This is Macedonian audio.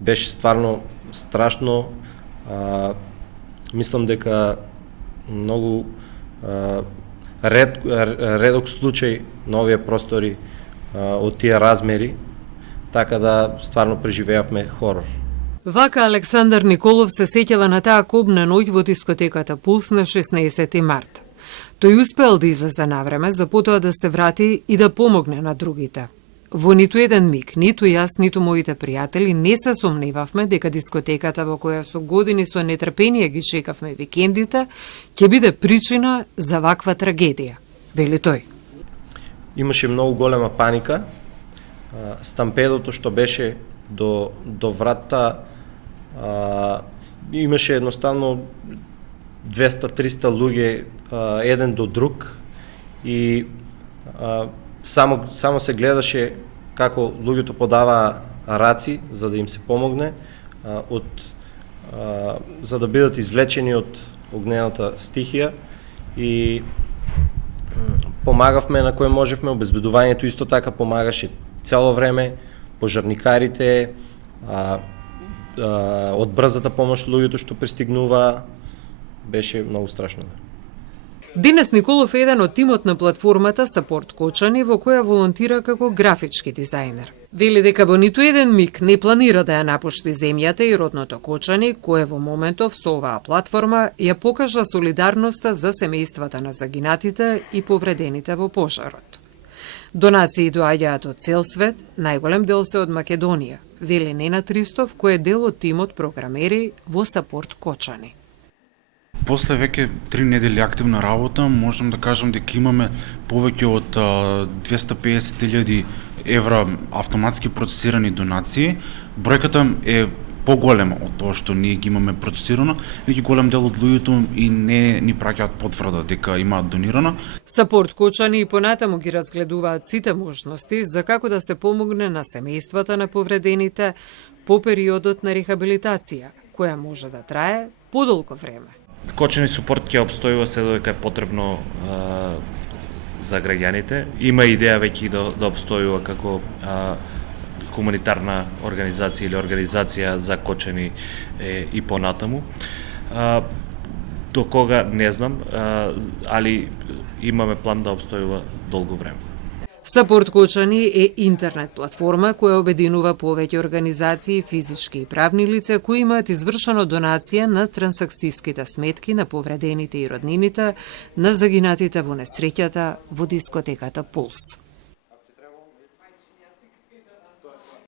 Беше стварно страшно. Мислам дека многу редок случај на овие простори од тие размери, така да стварно преживеавме хорор. Вака Александар Николов се сеќава на таа кобна ноќ во дискотеката Пулс на 16 март. Тој успеал да излезе навреме за потоа да се врати и да помогне на другите. Во ниту еден миг, ниту јас, ниту моите пријатели не се сомневавме дека дискотеката во која со години со нетрпение ги чекавме викендите ќе биде причина за ваква трагедија, вели тој. Имаше многу голема паника. Стампедото што беше до вратта, имаше едноставно 200-300 луѓе еден до друг и само се гледаше како луѓето подаваа раци за да им се помогне, за да бидат извлечени од огнената стихија, и помагавме на кој можевме. Обезбедувањето исто така помагаше цело време, пожарникарите, од брзата помош луѓето што пристигнува. Беше многу страшно. Денес Николов е еден од тимот на платформата Сапорт Кочани, во која волонтира како графички дизајнер. Вели дека во ниту еден миг не планира да ја напушти земјата и родното Кочани, кое во моментов со оваа платформа ја покажа солидарноста за семејствата на загинатите и повредените во пожарот. Донации доаѓаат од цел свет, најголем дел се од Македонија, вели Ненад Ристов, кој е дел од тимот програмери во Сапорт Кочани. После веќе 3 недели активна работа, можам да кажам дека имаме повеќе од 250.000 евра автоматски процесирани донации. Бројката е поголема од тоа што ние ги имаме процесирано, и голем дел од луѓето и не ни праќаат потврда дека имаат донирано. Сапорт Кочани и понатаму ги разгледуваат сите можности за како да се помогне на семејствата на повредените по периодот на рехабилитација, која може да трае подолго време. Кочани Супорт ќе обстојува се додека е потребно за граѓаните. Има идеја веќе да обстојува како хуманитарна организација или организација за Кочани и понатаму. До кога не знам, али имаме план да обстојува долго време. Сапорт Кочани е интернет платформа која обединува повеќе организации, физички и правни лица кои имаат извршено донација на трансакцијските сметки на повредените и роднините на загинатите во несреќата во дискотеката Пулс.